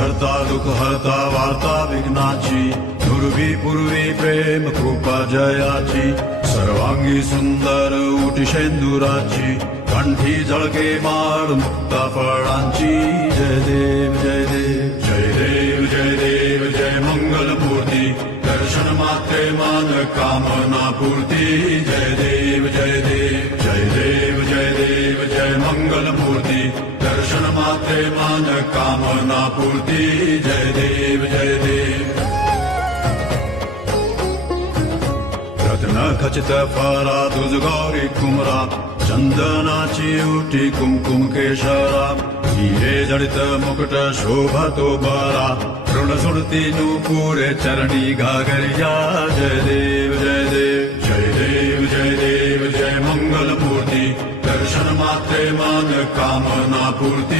करता दुःख हरता वार्ता विघ्नाची, दुर्वी पूर्वी प्रेम कृपा जयाची, सर्वांगी सुंदर उटी शेंदुराची, कंठी झळके माळ मुक्ता फळांची. जय देव जय देव जय देव जय देव जय मंगल मूर्ती, दर्शन मात्रे मान कामना पूर्ती. जय देव जय देव जय देव जय देव जय मंगल मूर्ती, दर्शन मात्रे मान कामना पूर्ती. जय देव जय देव. रत्न खचित फरा तुझ गौरी कुमरा, चंदनाची उठी कुमकुम केशरा, हिरे जडित मुकुट शोभतो बरा, ऋण सुरती नूपुरे चरणी घागरिया. जय देव जय देव जय देव जय देव जय मंगल मूर्ती, दर्शन मात्रे मान कामना पूर्ती.